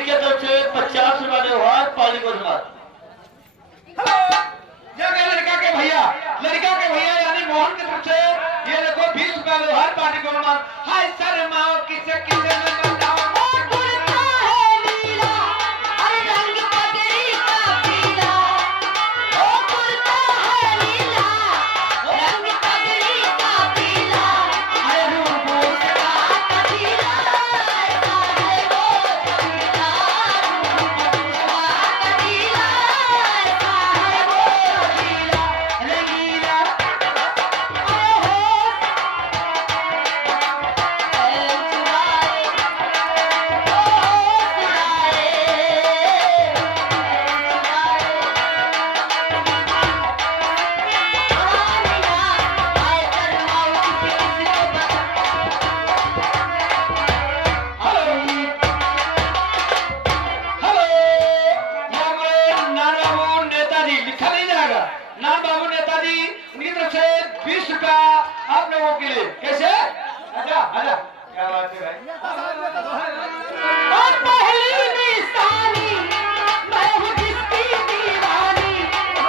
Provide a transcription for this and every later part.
लड़की की तरफ से 50 रुपए व्यवहार पाली को लड़का के भैया यानी मोहन की तरफ से ये देखो 20 रुपए व्यवहार पार्टी को हाय सर माओ किसे किसे में बताओ आप लोगों के लिए कैसे आजा आजा क्या बात है भाई और पहली निशानी मैं हूँ जिसकी दीवानी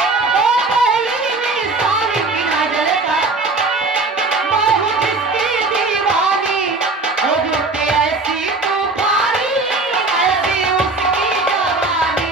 और पहली निशानी की नजर का मैं हूँ जिसकी दीवानी हो जुटे ऐसी तूफानी ऐसी उसकी जवानी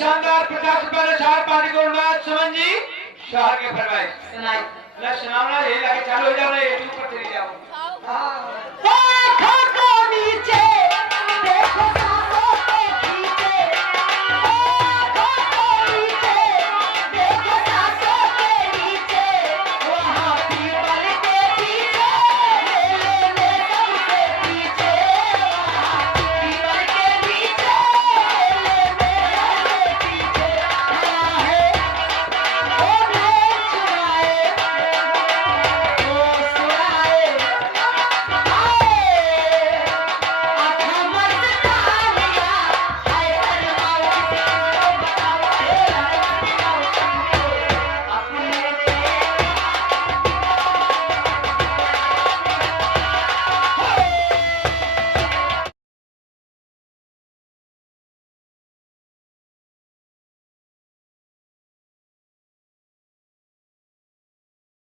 शानदार 50 रुपए शहर पार्टी को सुमन जी शहर के फरमाइश सुनाओ ना ये लगे चालू हो जाओ ना यूट्यूब पर चले जाओ नीचे